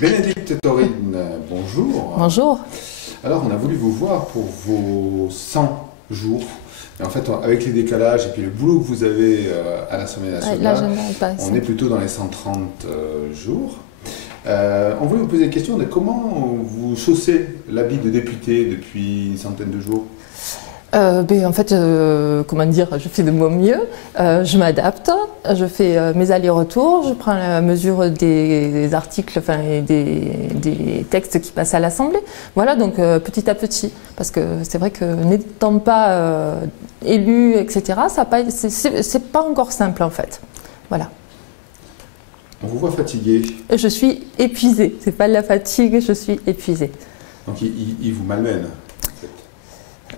Bénédicte Taurine, bonjour. Bonjour. Alors, on a voulu vous voir pour vos 100 jours. Et en fait, avec les décalages et puis le boulot que vous avez à l'Assemblée nationale, on est plutôt dans les 130 jours. On voulait vous poser la question de comment vous chaussez l'habit de député depuis une centaine de jours. En fait, comment dire, je fais de mon mieux, je m'adapte, je fais mes allers-retours, je prends la mesure des articles, enfin des textes qui passent à l'Assemblée. Voilà, donc petit à petit, parce que c'est vrai que n'étant pas élu, etc., c'est pas encore simple en fait. Voilà. On vous voit fatigué. Je suis épuisée, c'est pas de la fatigue, je suis épuisée. Donc il vous malmène.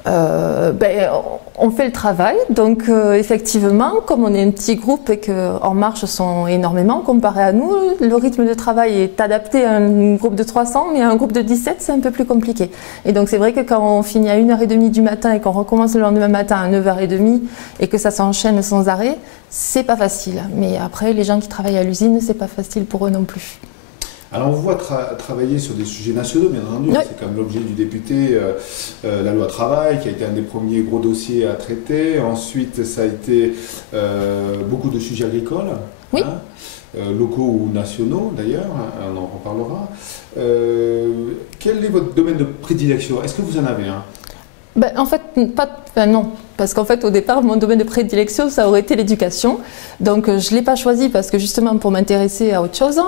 On fait le travail, donc effectivement, comme on est un petit groupe et qu'En Marche sont énormément comparé à nous, le rythme de travail est adapté à un groupe de 300, mais à un groupe de 17, c'est un peu plus compliqué. Et donc c'est vrai que quand on finit à 1h30 du matin et qu'on recommence le lendemain matin à 9h30 et que ça s'enchaîne sans arrêt, c'est pas facile. Mais après, les gens qui travaillent à l'usine, c'est pas facile pour eux non plus. Alors on vous voit travailler sur des sujets nationaux, bien entendu, oui. C'est comme l'objet du député, la loi travail, qui a été un des premiers gros dossiers à traiter. Ensuite, ça a été beaucoup de sujets agricoles, oui. Locaux ou nationaux d'ailleurs, on en reparlera. Quel est votre domaine de prédilection? Est-ce que vous en avez un? En fait, non. Parce qu'en fait, au départ, mon domaine de prédilection, ça aurait été l'éducation. Donc, je ne l'ai pas choisi parce que justement pour m'intéresser à autre chose,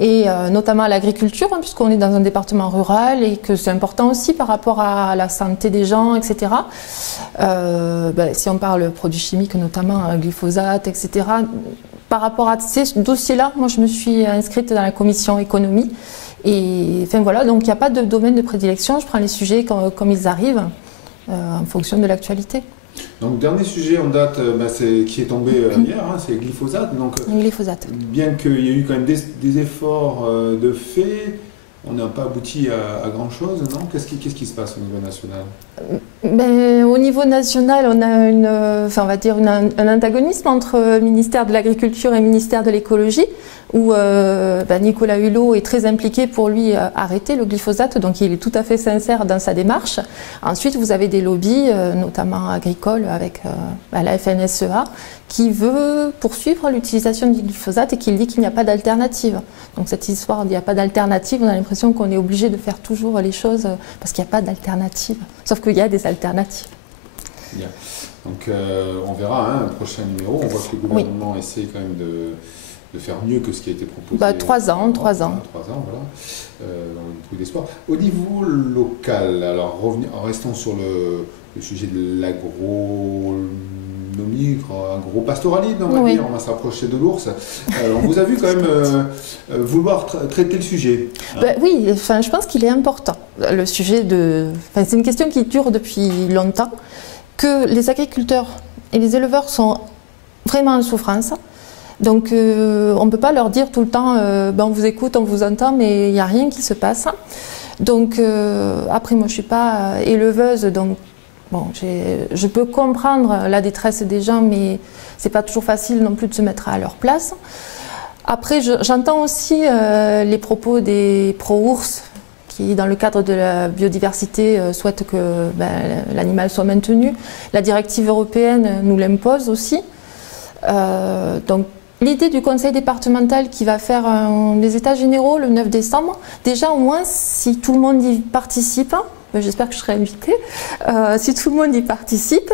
et notamment à l'agriculture, puisqu'on est dans un département rural et que c'est important aussi par rapport à la santé des gens, etc. Si on parle produits chimiques, notamment glyphosate, etc., par rapport à ces dossiers-là, moi, je me suis inscrite dans la commission économie. Et enfin voilà, donc il n'y a pas de domaine de prédilection, je prends les sujets comme ils arrivent. En fonction de l'actualité. Donc, dernier sujet en date qui est tombé hier, c'est glyphosate. Donc, glyphosate. Bien qu'il y ait eu quand même des efforts de fait, on n'a pas abouti à grand-chose, non? Qu'est-ce qui se passe au niveau national? Au niveau national, on a un antagonisme entre le ministère de l'Agriculture et le ministère de l'Écologie, où Nicolas Hulot est très impliqué pour lui arrêter le glyphosate, donc il est tout à fait sincère dans sa démarche. Ensuite, vous avez des lobbies, notamment agricoles, avec la FNSEA, qui veut poursuivre l'utilisation du glyphosate et qui dit qu'il n'y a pas d'alternative. Donc cette histoire, il n'y a pas d'alternative, on a l'impression qu'on est obligé de faire toujours les choses parce qu'il n'y a pas d'alternative. Sauf qu'il y a des alternatives. Bien. Donc on verra un prochain numéro. On voit que le gouvernement essaie quand même de faire mieux que ce qui a été proposé. 3 ans. 3 ans, voilà. Beaucoup d'espoir. Au niveau local, alors restons sur le sujet de l'agronomie, agro-pastoralisme, on va dire, on va s'approcher de l'ours. On vous a vu quand même vouloir traiter le sujet. Oui, je pense qu'il est important. Le sujet c'est une question qui dure depuis longtemps, que les agriculteurs et les éleveurs sont vraiment en souffrance. Donc on ne peut pas leur dire tout le temps on vous écoute, on vous entend, mais il n'y a rien qui se passe. Donc après, moi je ne suis pas éleveuse, donc je peux comprendre la détresse des gens, mais ce n'est pas toujours facile non plus de se mettre à leur place. Après, j'entends aussi les propos des pro-ours qui, dans le cadre de la biodiversité, souhaitent que l'animal soit maintenu. La directive européenne nous l'impose aussi. Donc, l'idée du conseil départemental qui va faire des états généraux le 9 décembre, déjà au moins si tout le monde y participe, j'espère que je serai invitée, si tout le monde y participe,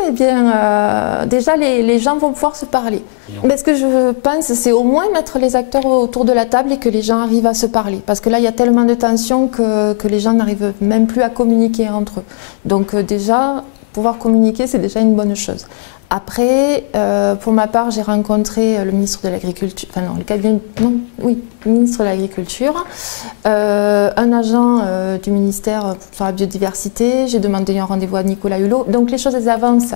déjà les gens vont pouvoir se parler. Mais ce que je pense, c'est au moins mettre les acteurs autour de la table et que les gens arrivent à se parler. Parce que là, il y a tellement de tensions que les gens n'arrivent même plus à communiquer entre eux. Donc déjà, pouvoir communiquer, c'est déjà une bonne chose. Après, pour ma part, j'ai rencontré le ministre de l'Agriculture, le ministre de l'Agriculture, un agent du ministère sur la biodiversité. J'ai demandé un rendez-vous à Nicolas Hulot. Donc les choses, elles avancent.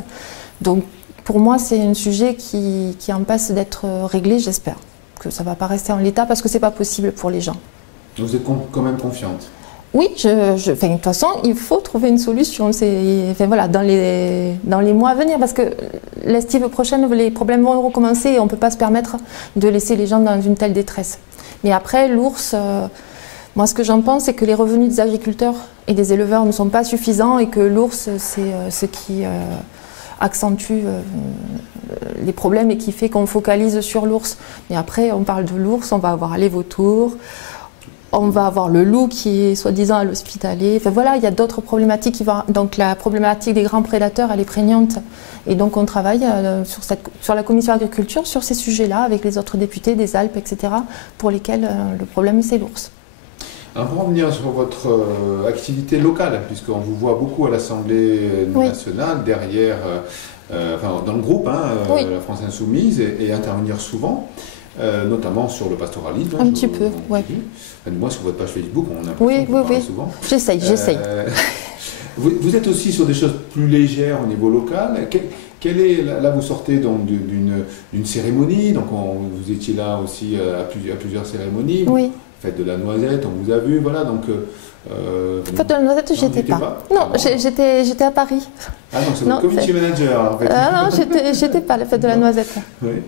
Donc pour moi, c'est un sujet qui en passe d'être réglé, j'espère. Que ça ne va pas rester en l'état parce que ce n'est pas possible pour les gens. Vous êtes quand même confiante? Oui, de toute façon, il faut trouver une solution dans les mois à venir, parce que l'estive prochaine, les problèmes vont recommencer et on ne peut pas se permettre de laisser les gens dans une telle détresse. Mais après, l'ours, Moi, ce que j'en pense, c'est que les revenus des agriculteurs et des éleveurs ne sont pas suffisants et que l'ours, c'est ce qui accentue les problèmes et qui fait qu'on focalise sur l'ours. Mais après, on parle de l'ours, on va avoir les vautours, on va avoir le loup qui est soi-disant à l'hospitalier. Enfin voilà, il y a d'autres problématiques qui vont... Donc la problématique des grands prédateurs, elle est prégnante. Et donc on travaille sur la commission agriculture sur ces sujets-là avec les autres députés des Alpes, etc. pour lesquels le problème c'est l'ours. Alors pour revenir sur votre activité locale, puisqu'on vous voit beaucoup à l'Assemblée nationale, derrière, dans le groupe, la France Insoumise, et intervenir souvent. Notamment sur le pastoralisme. Un petit peu, oui. Moi, sur votre page Facebook, on a l'impression que vous parlez souvent. J'essaye. Vous êtes aussi sur des choses plus légères au niveau local. Là, vous sortez donc d'une cérémonie, donc vous étiez là aussi à plusieurs cérémonies. Oui. Fête de la noisette, on vous a vu, voilà, donc... Fête de la noisette, j'étais pas. Non, j'étais à Paris. Ah non, c'est votre community manager, en fait. Ah non, j'étais pas à la fête de la noisette. Oui.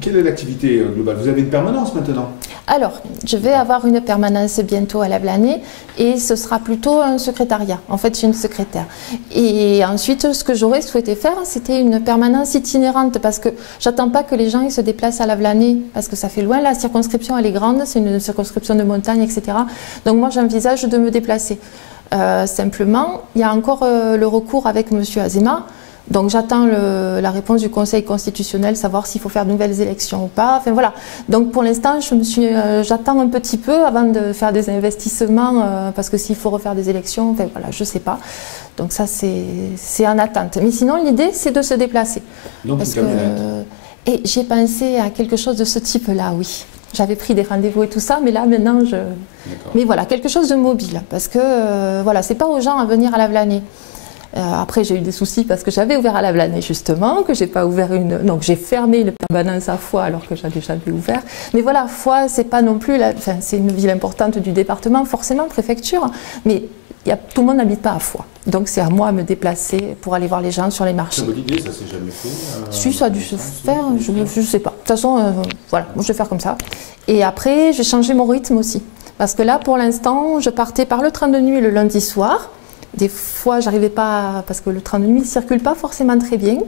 Quelle est l'activité globale? Vous avez une permanence maintenant? Alors, je vais avoir une permanence bientôt à Lavelanet et ce sera plutôt un secrétariat. En fait, j'ai une secrétaire. Et ensuite, ce que j'aurais souhaité faire, c'était une permanence itinérante parce que j'attends pas que les gens ils se déplacent à Lavelanet parce que ça fait loin. La circonscription, elle est grande, c'est une circonscription de montagne, etc. Donc moi, j'envisage de me déplacer. Simplement, il y a encore le recours avec M. Azéma. Donc j'attends la réponse du Conseil constitutionnel, savoir s'il faut faire de nouvelles élections ou pas. Enfin voilà. Donc pour l'instant, j'attends un petit peu avant de faire des investissements, parce que s'il faut refaire des élections, enfin voilà, je sais pas. Donc ça c'est en attente. Mais sinon l'idée c'est de se déplacer. Donc parce et j'ai pensé à quelque chose de ce type-là, oui. J'avais pris des rendez-vous et tout ça, mais là maintenant Mais voilà, quelque chose de mobile, parce que voilà, c'est pas aux gens à venir à Lavelanet. Après, j'ai eu des soucis parce que j'avais ouvert à Lavelanet justement, que j'ai pas ouvert donc j'ai fermé une permanence à Foix alors que j'avais jamais ouvert. Mais voilà, Foix, c'est pas non plus, c'est une ville importante du département, forcément préfecture, mais tout le monde n'habite pas à Foix. Donc c'est à moi de me déplacer pour aller voir les gens sur les marchés. C'est une bonne idée, ça s'est jamais fait. Si, ça a dû se faire, je sais pas. De toute façon, voilà, moi je vais faire comme ça. Et après, j'ai changé mon rythme aussi. Parce que là, pour l'instant, je partais par le train de nuit le lundi soir. Des fois, j'arrivais pas, parce que le train de nuit ne circule pas forcément très bien.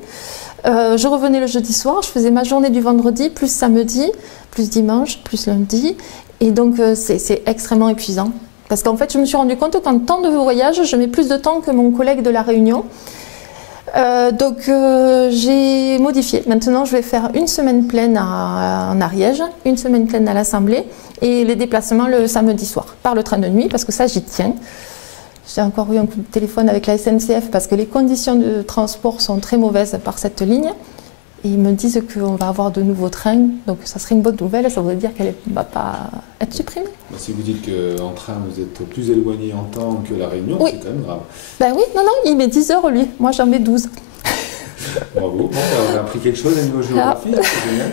Je revenais le jeudi soir, je faisais ma journée du vendredi, plus samedi, plus dimanche, plus lundi. Et donc, c'est extrêmement épuisant. Parce qu'en fait, je me suis rendu compte qu'en temps de voyage, je mets plus de temps que mon collègue de La Réunion. Donc, j'ai modifié. Maintenant, je vais faire une semaine pleine en Ariège, une semaine pleine à l'Assemblée, et les déplacements le samedi soir, par le train de nuit, parce que ça, j'y tiens. J'ai encore eu un coup de téléphone avec la SNCF parce que les conditions de transport sont très mauvaises par cette ligne. Et ils me disent qu'on va avoir de nouveaux trains, donc ça serait une bonne nouvelle, ça voudrait dire qu'elle ne va pas être supprimée. Si vous dites qu'en train vous êtes plus éloigné en temps que La Réunion, c'est quand même grave. Ben oui, non, il met 10 heures lui, moi j'en mets 12. Bravo, bon, on a appris quelque chose à niveau géographie, c'est génial.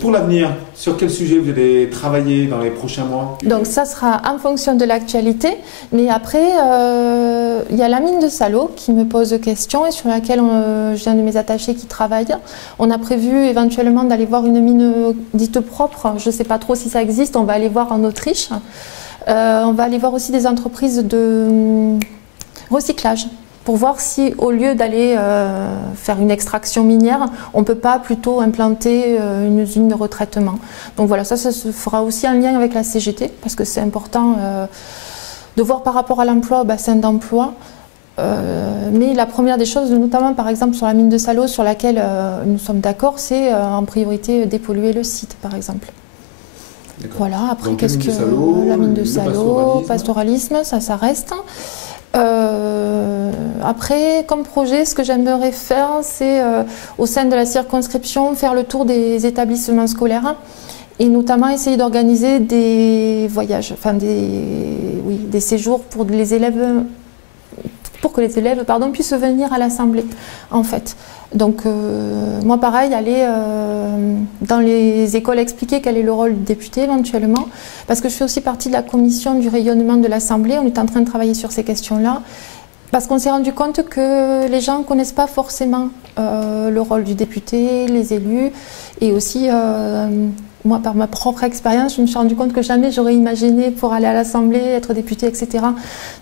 Pour l'avenir, sur quel sujet vous allez travailler dans les prochains mois? Donc ça sera en fonction de l'actualité, mais après il y a la mine de Salaud qui me pose questions et sur laquelle j'ai un de mes attachés qui travaille. On a prévu éventuellement d'aller voir une mine dite propre, je ne sais pas trop si ça existe, on va aller voir en Autriche. On va aller voir aussi des entreprises de recyclage, pour voir si, au lieu d'aller faire une extraction minière, on ne peut pas plutôt implanter une usine de retraitement. Donc voilà, ça se fera aussi en lien avec la CGT, parce que c'est important de voir par rapport à l'emploi, au bassin d'emploi. Mais la première des choses, notamment par exemple sur la mine de Salaud, sur laquelle nous sommes d'accord, c'est en priorité dépolluer le site, par exemple. Voilà, après qu'est-ce que la mine de Salaud, pastoralisme, ça reste. Après, comme projet, ce que j'aimerais faire, c'est au sein de la circonscription, faire le tour des établissements scolaires et notamment essayer d'organiser des voyages, enfin des séjours pour les élèves, pour que les élèves puissent venir à l'Assemblée, en fait. Donc, moi, pareil, aller dans les écoles expliquer quel est le rôle du député éventuellement, parce que je fais aussi partie de la commission du rayonnement de l'Assemblée. On est en train de travailler sur ces questions-là. Parce qu'on s'est rendu compte que les gens ne connaissent pas forcément le rôle du député, les élus, et aussi, moi, par ma propre expérience, je me suis rendu compte que jamais j'aurais imaginé pour aller à l'Assemblée, être député, etc.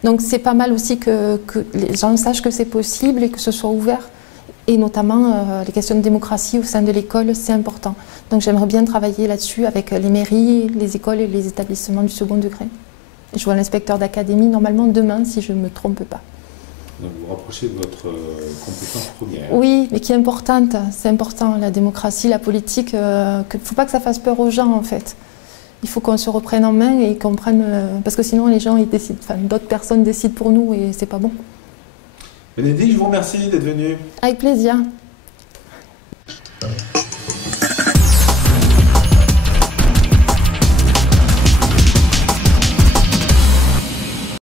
Donc c'est pas mal aussi que les gens sachent que c'est possible et que ce soit ouvert. Et notamment, les questions de démocratie au sein de l'école, c'est important. Donc j'aimerais bien travailler là-dessus avec les mairies, les écoles et les établissements du second degré. Je vois l'inspecteur d'académie normalement demain, si je ne me trompe pas. Donc vous rapprochez de votre compétence première. Oui, mais qui est importante. C'est important, la démocratie, la politique. Il ne faut pas que ça fasse peur aux gens, en fait. Il faut qu'on se reprenne en main et qu'on prenne... parce que sinon, les gens, ils décident. Enfin, d'autres personnes décident pour nous et c'est pas bon. Bénédicte, je vous remercie d'être venue. Avec plaisir.